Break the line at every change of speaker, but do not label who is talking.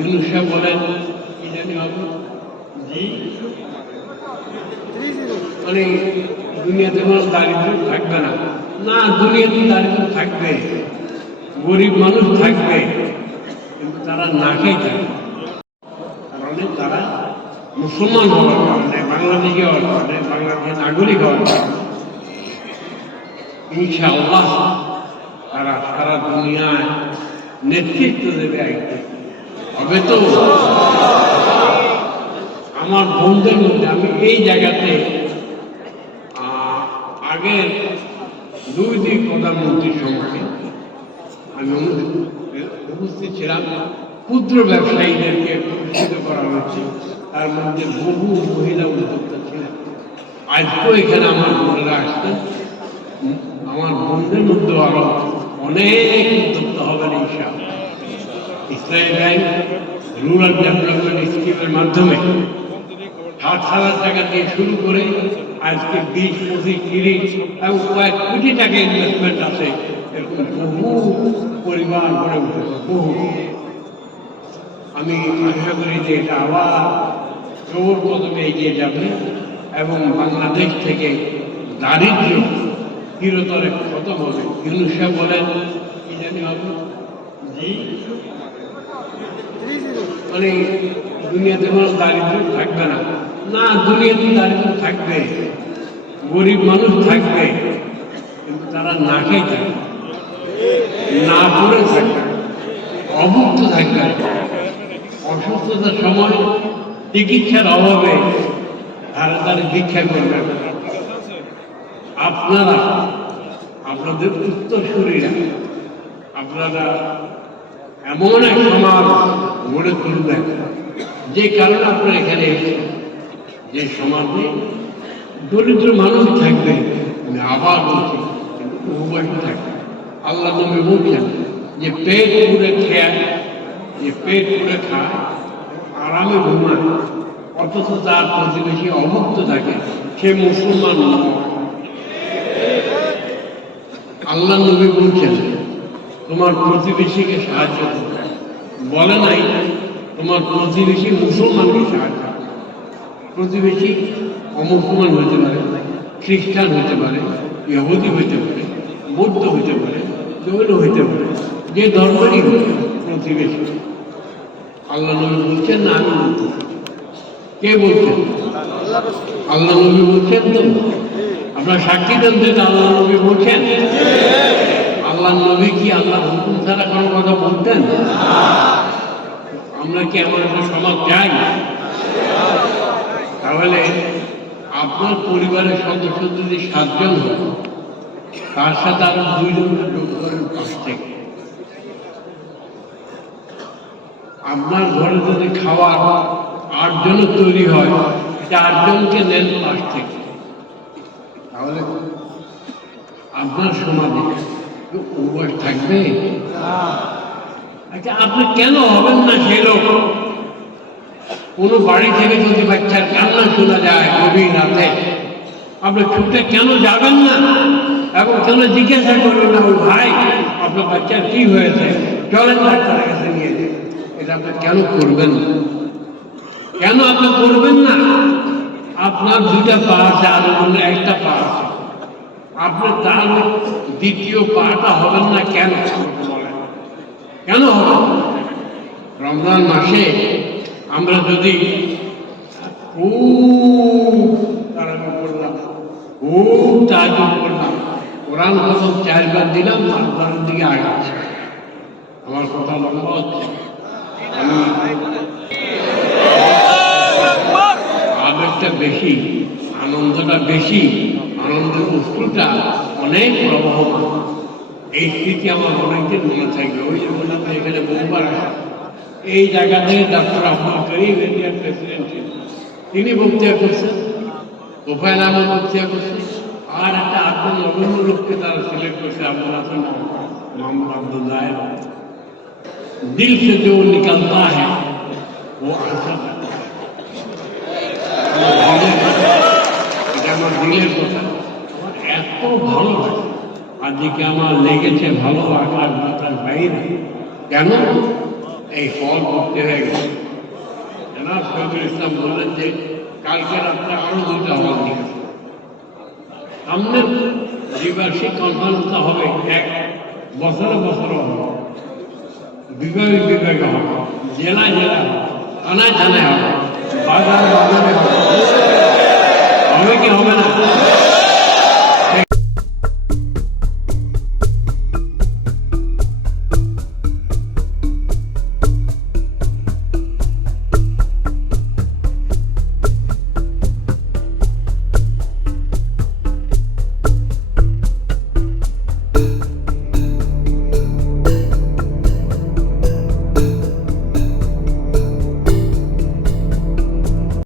সাহেব বলেন মানে দুনিয়াতে কোনো দারিদ্র থাকবে না না দুনিয়াতে দারিদ্র থাকবে গরিব মানুষ থাকবে কিন্তু তারা না খেয়ে থাকবে কারণে তারা মুসলমান হওয়ার কারণে বাংলাদেশি হওয়ার কারণে বাংলাদেশের নাগরিক হওয়ার কারণে ইনশাআল্লাহ তারা সারা দুনিয়ায় নেতৃত্ব দেবে একদিন হবে তো? আমার বন্ধুদের মধ্যে আমি এই জায়গাতে আগের দুই দুই প্রধানমন্ত্রীর সময় আমি উপস্থিত ছিলাম। ক্ষুদ্র ব্যবসায়ীদেরকে পুরস্কৃত করা হয়েছে। তার মধ্যে বহু মহিলা উদ্যোক্তা ছিলেন। আজকেও এখানে আমার বোনেরা আসতেন আমার বোনদের মধ্যে আরও অনেক উদ্যোক্তা হবেন, ইনশাআল্লাহ। রুরাল ডেভেলপমেন্ট স্কিমের মাধ্যমে হাজার টাকা দিয়ে শুরু করে আজকে বিশ, পঁচিশ, তিরিশ এবং কয়েক কোটি টাকা ইনভেস্টমেন্ট আছে। বহু উঠেছে, বহু। আমি আশা করি যে এটা আবার জোর কদমে এগিয়ে যাবে এবং বাংলাদেশ থেকে দারিদ্র্য চিরতরে খতম হবে। ইউনুস বলেন কি জানি হবে মানে দুনিয়াতে কোনো দারিদ্র থাকবে না। না, দুনিয়াতে দারিদ্র থাকবে। গরিব মানুষ থাকবে, কিন্তু তারা না খেয়ে থাকবে। না পড়ে থাকবে। অভুক্ত থাকবে। অসুস্থতার সময় চিকিৎসার অভাবে তারা তারা দীক্ষা করবে আপনারা, আপনাদের উত্তরসূরীরা আপনারা এমন এক সমাজ গড়ে তুলবেন যে কারণে আপনারা এখানে যে সমাজে দরিদ্র মানুষ থাকবে, আমি আবার বলছি, কিন্তু থাকবে। আল্লাহ নবী বলছেন যে পেট পুরে খেয়ে, যে পেট পুরে খায়, আরামে ঘুমায়। অথচ তার প্রতিবেশী অভুক্ত থাকে, সে মুসলমান আল্লাহ নবী বলছেন তোমার প্রতিবেশীকে সাহায্য করো। বলে নাই, তোমার প্রতিবেশী মুসলমানকে সাহায্য প্রতিবেশী অমুসলমান হতে পারে, খ্রিস্টান হতে পারে, ইহুদি হইতে পারে, বৌদ্ধ হইতে পারে, জৈন হইতে পারে, যে ধর্মেরই প্রতিবেশী আল্লাহ নবী বলছেন না, আমি কে বলছেন? আল্লাহ নবী বলছেন তো? আপনার সাক্ষী দেন আল্লাহ নবী বলছেন। নবী কি, আল্লাহ হুকুম ছাড়া কোনো কথা বলতেন? আমরা কি এমন একটা সমাজ চাই? তাহলে আপনার পরিবারের সদস্য যদি সাতজন হয় তার সাথে আরও দুইজনকে যোগ করেন পাঁচ থেকে। আপনার ঘরে যদি খাওয়ার আটজনও তৈরি হয় চারজনকে নেন পাঁচ থেকে। তাহলে আপনার সমাজে উপবাস থাকবে? আচ্ছা আপনি কেন হবেন না সেই লোক? কোনো বাড়ি থেকে যদি বাচ্চার কান্না শোনা যায় গভীর রাতে, আপনি ছুটে কেন যাবেন না? এবং কেন জিজ্ঞাসা করবেন না, ওই ভাই, আপনার বাচ্চার কি হয়েছে? চলেন ডাক্তারের কাছে নিয়ে এটা আপনি কেন করবেন? না কেন আপনি করবেন না? আপনার দুইটা পা আছে, আর একটা পা আছে। আপনি তার দ্বিতীয় পাটা হবেন না কেন? বলেন কেন রমজান মাসে আমরা যদি খুব তাড়াতাড়ি করলাম খুব তাড়াতাড়ি করলাম কোরআন খতম চারবার দিলাম আর ঘরের দিকে আগাচ্ছে আমার কথা লম্বা হচ্ছে আবেগটা বেশি, আনন্দটা বেশি আনন্দ বস্তুটা অনেক প্রবহমান। এই স্মৃতি আমার অনেকদিন মনে থাকবে? ওই জন্য এখানে বহুবার এই জায়গা থেকে doctor Abdul Karim Indian president তিনি বক্তৃতা করছেন তোফায়ল আহমদ বক্তৃতা করছেন আর একটা আটজন অনন্য লোককে তারা সিলেক্ট করছে আব্দুল হাসান মোহাম্মদ আব্দুল জাহেদ দিল সে যে নিকলতা হ্যাঁ ও আশা দিলের কথা। এত ভালো আজকে আমার লেগেছে ভালো আকার মাথার বাইরে। কেন? এই ফল ভর্তি হয়ে গেছে জনাব শহীদুল ইসলাম বললেন যে, কালকে রাত্রে আরও দুইটা হল দিবে সামনের দ্বিবার্ষিক কনফারেন্সটা হবে এক। বছরে বছরে হবে। বিভাগে বিভাগে হবে। জেলায় হবে। থানায় থানায় হবে। বাজারে বাজারে হবে। হবে কি হবে না?